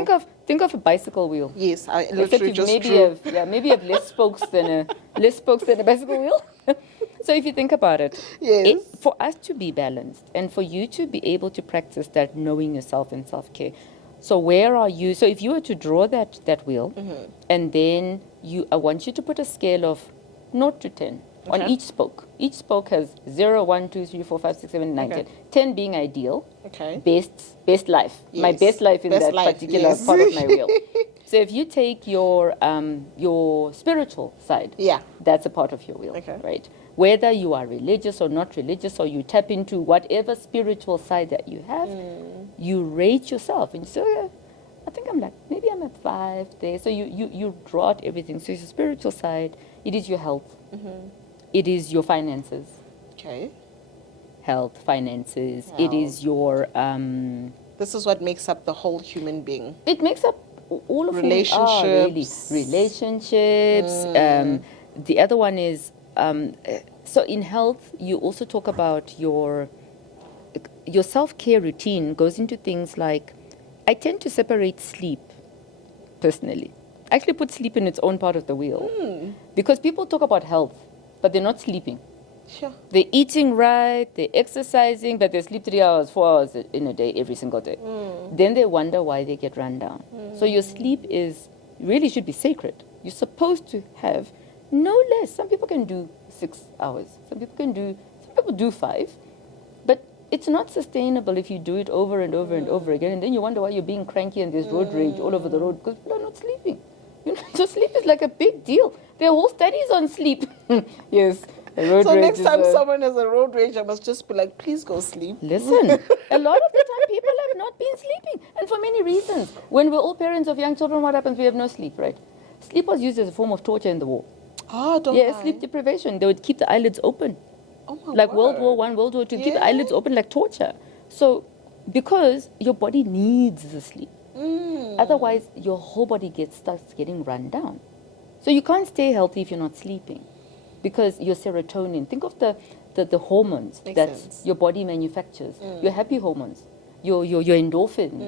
think of a bicycle wheel. Yes, I Except literally you just maybe drew. have less spokes than a bicycle wheel. So if you think about it, Yes. for us to be balanced and for you to be able to practice that knowing yourself and self-care. So where are you? So if you were to draw that wheel, and then I want you to put a scale of 0 to 10 on Okay. each spoke. Each spoke has 0, 1, 2, 3, 4, 5, 6, 7, 9, Okay. 10. 10 being ideal. Okay. Best life. My Yes. best life in Best that life, particular yes. part of my wheel. So if you take your spiritual side, Yeah. that's a part of your wheel, Okay. right? Whether you are religious or not religious, or you tap into whatever spiritual side that you have, you rate yourself and you say, "Oh, I think maybe I'm at 5 there." So you draw out everything. So it's your spiritual side, it is your health, it is your finances, Okay. health, finances, it is your, This is what makes up the whole human being. it makes up all of who we are, really. Relationships. Relationships. The other one is, so in health, you also talk about your self-care routine goes into things like, I tend to separate sleep, personally. I actually put sleep in its own part of the wheel. Because people talk about health, but they're not sleeping. Sure. They're eating right, they're exercising, but they sleep 3 hours, 4 hours in a day, every single day. Then they wonder why they get run down. So your sleep really should be sacred. You're supposed to have no less. Some people can do 6 hours. Some people do 5. But it's not sustainable if you do it over and over and over again. And then you wonder why you're being cranky and there's road rage all over the road because people are not sleeping. So sleep is like a big deal. There are whole studies on sleep. Yes. Road So rage next is time someone has a road rage, I must just be like, please go sleep. Listen, a lot of the time people have not been sleeping, and for many reasons. When we're all parents of young children, what happens? We have no sleep, right? Sleep was used as a form of torture in the war. Oh, don't Yeah, lie. sleep deprivation. They would keep the eyelids open, Oh my like word. World War I, World War II, keep the Yeah. eyelids open like torture. So, because your body needs the sleep, otherwise your whole body starts getting run down. So you can't stay healthy if you're not sleeping, because your serotonin. Think of the hormones Makes that sense. your body manufactures. Your happy hormones, your endorphins,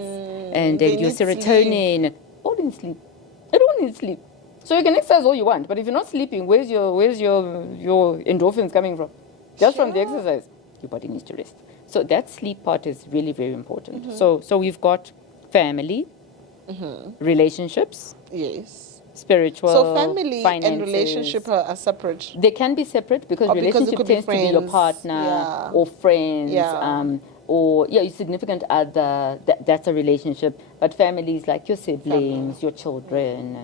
and They your need sleep. serotonin. All in sleep. It all needs sleep. So you can exercise all you want, but if you're not sleeping, where's your endorphins coming from? Just from the Sure. exercise. Your body needs to rest. So that sleep part is really, very important. So we've got family, relationships, Yes. spiritual, So family finances. and relationship are separate. They can be separate because Or because it relationship could be tends to be your friends, partner yeah. or friends, Yeah. or your significant other. That's a relationship. But family is like your siblings, your children,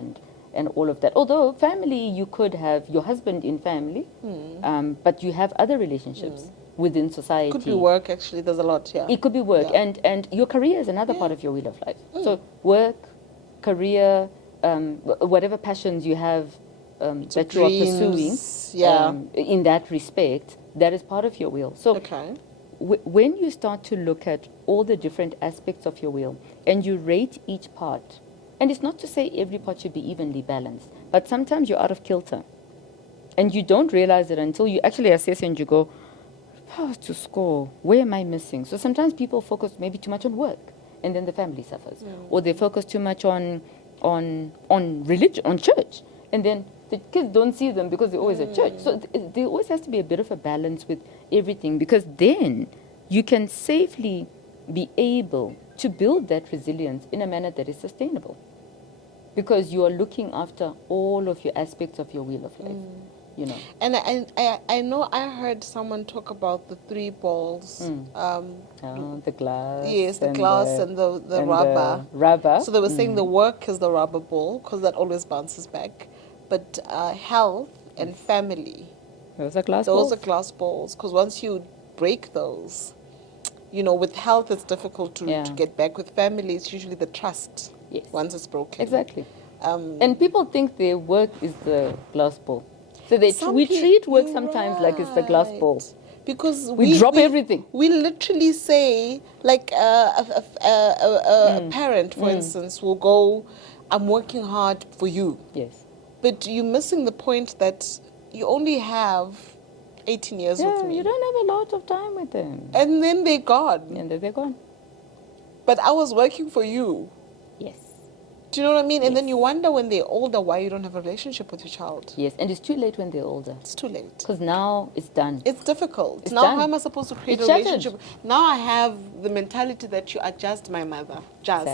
and all of that. Although family, you could have your husband in family, but you have other relationships within society. Could be work, actually. There's a lot, yeah. It could be work, Yeah. and your career is another part of your wheel of life. So work, career, whatever passions you have that you are pursuing, dreams, yeah. in that respect, that is part of your wheel. So Okay. when you start to look at all the different aspects of your wheel and you rate each part, and it's not to say every part should be evenly balanced, but sometimes you're out of kilter and you don't realize it until you actually assess and you go, oh, to score, where am I missing? So sometimes people focus maybe too much on work and then the family suffers, or they focus too much on religion, on church, and then the kids don't see them because they're always at church. So there always has to be a bit of a balance with everything, because then you can safely be able to build that resilience in a manner that is sustainable, because you are looking after all of your aspects of your wheel of life, you know. And I know I heard someone talk about the three balls. The glass. Yes, the glass and the and rubber. the rubber. So they were saying the work is the rubber ball because that always bounces back. But health and family, Those are glass those balls. are glass balls. Because once you break those, you know, with health it's difficult to get back. With family, it's usually the trust. Yes. Once it's broken. Exactly. And people think their work is the glass ball. So we Some treat work you're sometimes like it's the glass ball. right. Because We drop everything. We literally say, like a parent, for instance, will go, I'm working hard for you. Yes. But you're missing the point that you only have 18 years with me. You don't have a lot of time with them. And then they're gone. And then they're gone. But I was working for you. Yes. Do you know what I mean? And then Yes. you wonder when they're older why you don't have a relationship with your child. Yes. And it's too late when they're older. It's too late. Because now it's done. It's difficult. It's Now done. how am I supposed to create It's a shattered. relationship? Now I have the mentality that you are just my mother. Just.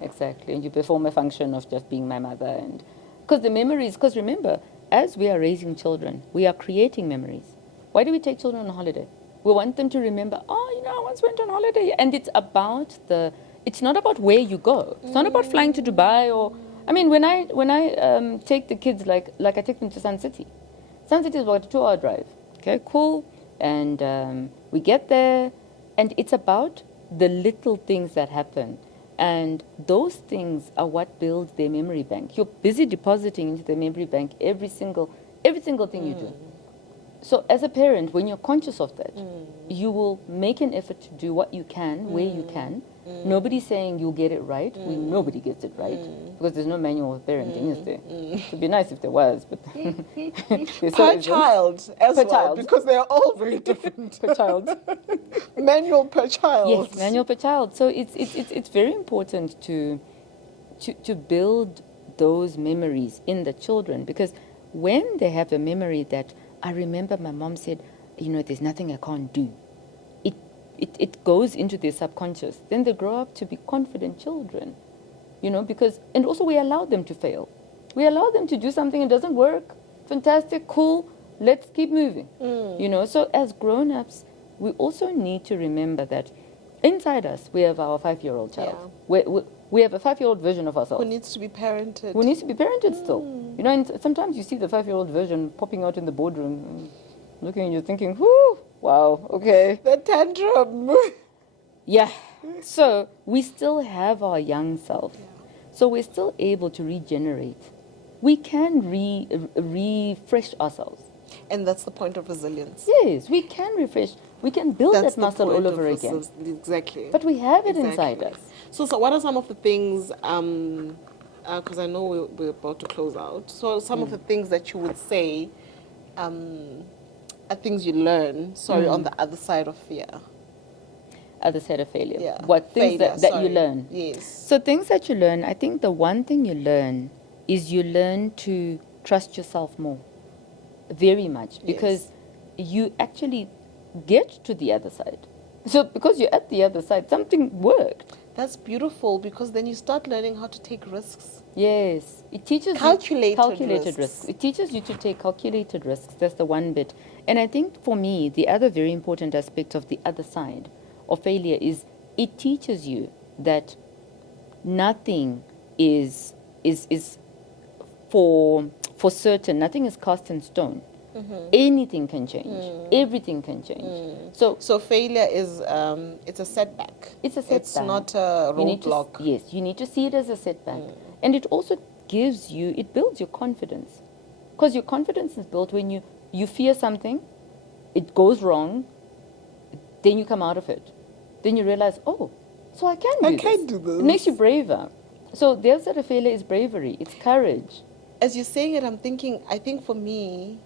Exactly. And you perform a function of just being my mother. And because the memories, because remember, as we are raising children, we are creating memories. Why do we take children on holiday? We want them to remember, I once went on holiday. And it's not about where you go. It's not about flying to Dubai or, when I take the kids, like I take them to Sun City. Sun City is about a 2-hour drive. Okay, cool. And we get there, and it's about the little things that happen. And those things are what builds their memory bank. You're busy depositing into the memory bank every single thing you do. So as a parent, when you're conscious of that, you will make an effort to do what you can, where you can. Nobody's saying you'll get it right. Nobody gets it right, because there's no manual of parenting, is there? It'd be nice if there was, but Per child as Per well, child. because they're all very different. Per child. Manual per child. Yes, manual per child. So it's very important to build those memories in the children, because when they have a memory that, I remember my mom said, there's nothing I can't do. It goes into their subconscious. Then they grow up to be confident children, because, and also we allow them to fail. We allow them to do something and it doesn't work. Fantastic, cool, let's keep moving. So as grown-ups, we also need to remember that inside us, we have our 5-year-old child. We have a 5-year-old version of ourselves. Who needs to be parented. Who needs to be parented still. And sometimes you see the 5-year-old version popping out in the boardroom, and looking and you're thinking, whoo, wow, okay. The tantrum. Yeah. So we still have our young self. Yeah. So we're still able to regenerate. We can refresh ourselves. And that's the point of resilience. Yes, we can refresh. We can build That's that muscle the point all over of again. Exactly. But we have it Exactly. inside us. So what are some of the things, because I know we're about to close out, so some of the things that you would say are things you learn, on the other side of fear? Other side of failure. Yeah. What things Failure, that you learn? Yes. So things that you learn, I think the one thing you learn is you learn to trust yourself more. Very much. Because you actually get to the other side. So because you're at the other side, something worked. That's beautiful, because then you start learning how to take risks. Yes. It teaches Calculated risks. It teaches you to take calculated risks. That's the one bit. And I think for me, the other very important aspect of the other side of failure is it teaches you that nothing is for certain. Nothing is cast in stone. Anything can change. Everything can change. So failure is it's a setback. It's a setback. It's not a roadblock. Yes, you need to see it as a setback. And it also it builds your confidence. Because your confidence is built when you fear something, it goes wrong, then you come out of it. Then you realize, oh, so I can do this. It makes you braver. So the other side of failure is bravery. It's courage. As you're saying it, I'm thinking, I think for me,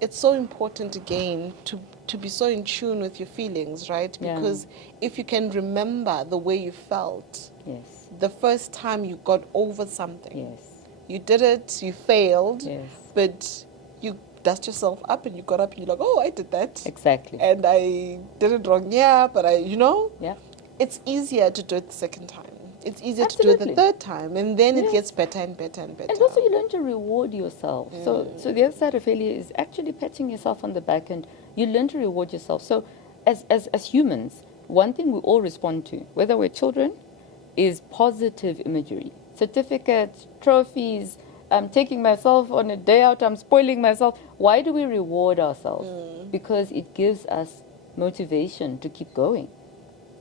it's so important again to be so in tune with your feelings, right? Because if you can remember the way you felt the first time you got over something, you did it, you failed, but you dust yourself up and you got up and you're like, oh, I did that. Exactly. And I did it wrong, but it's easier to do it the second time. It's easier to do it the third time, and then it gets better and better and better. And also you learn to reward yourself. So the other side of failure is actually patting yourself on the back, and you learn to reward yourself. So as humans, one thing we all respond to, whether we're children, is positive imagery. Certificates, trophies, I'm taking myself on a day out, I'm spoiling myself. Why do we reward ourselves? Because it gives us motivation to keep going.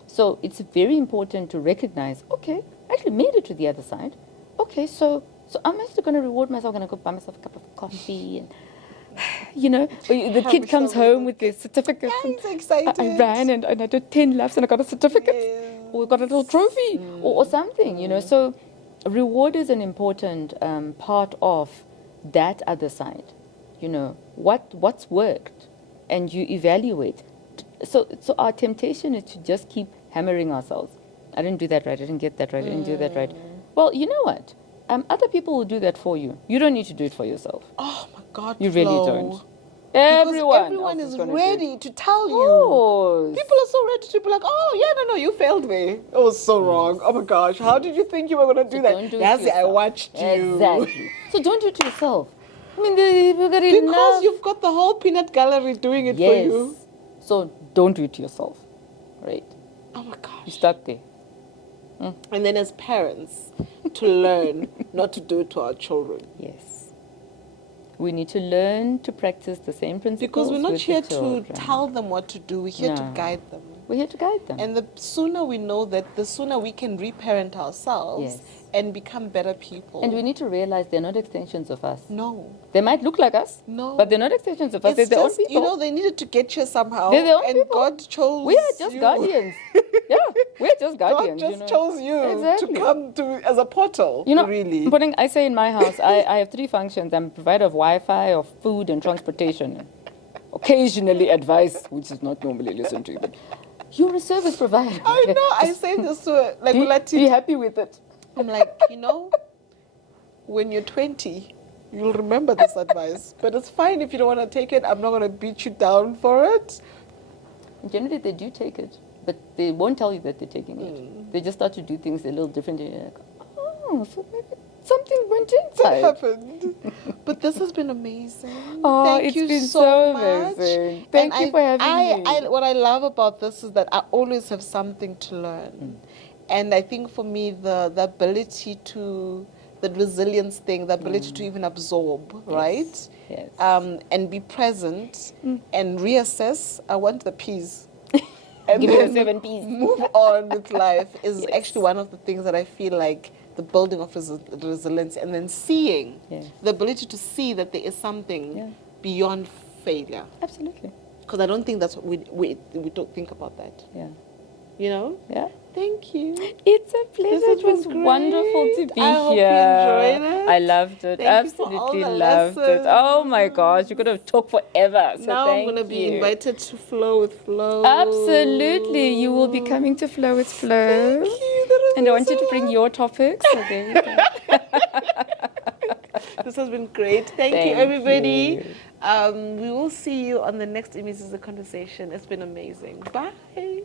So it's very important to recognize, okay, I actually made it to the other side. Okay, so I'm actually going to reward myself. I'm going to go buy myself a cup of coffee and, the kid comes home with their certificate. Yeah, he's excited. I ran and I did 10 laps and I got a certificate. Or got a little trophy or something, So reward is an important part of that other side. What's worked, and you evaluate. So our temptation is to just keep hammering ourselves. I didn't do that right. I didn't get that right. I didn't do that right. Well, you know what? Other people will do that for you. You don't need to do it for yourself. Oh my God, you really don't. Because Everyone is ready to tell you. People are so ready to be like, oh, no, you failed me. It was so wrong. Oh my gosh, how did you think you were going to do that? Don't do That's it, I watched you. Exactly. So don't do it to yourself. I mean, you've got enough. Because you've got the whole peanut gallery doing it for you. So don't do it to yourself, right? Oh my gosh. You're stuck there. And then as parents, to learn not to do it to our children. Yes. We need to learn to practice the same principles. Because we're not with here the to children. tell them what to do. We're here to guide them. We're here to guide them. And the sooner we know that, the sooner we can reparent ourselves and become better people. And we need to realize they're not extensions of us. No. They might look like us. No. But they're not extensions of us. They're their own people. They needed to get here somehow. They're their own and people. God chose We are just guardians. We're just guardians. God just chose you to come to as a portal. Really. I say in my house, I have 3 functions. I'm a provider of Wi-Fi, of food, and transportation. Occasionally advice, which is not normally listened to. But you're a service provider. I know. I say this to be happy with it. I'm like, when you're 20, you'll remember this advice. But it's fine if you don't want to take it. I'm not going to beat you down for it. Generally, they do take it, but they won't tell you that they're taking it. They just start to do things a little differently. You're like, so maybe something went inside. That happened. But this has been amazing. Thank you been so much. Amazing. Thank you for having me. What I love about this is that I always have something to learn. And I think for me, the ability to, the resilience thing, the ability to even absorb, right? Yes. And be present and reassess. I want the P's. And give then it 7 P's. Move on with life is actually one of the things that I feel like the building of resilience, and then seeing the ability to see that there is something beyond failure. Absolutely. Because I don't think that's what we don't think about that. Yeah. Yeah. Thank you. It's a pleasure. It was wonderful to be I hope here. you enjoyed it. I loved it. Absolutely loved it. Oh my gosh, you could have talked forever. So now I'm going to be invited to Flow with Flo. Absolutely. You will be coming to Flow with Flo. Thank you. And I want you to bring your topics. So there we go. This has been great. Thank you, everybody. We will see you on the next Imizizi conversation. It's been amazing. Bye.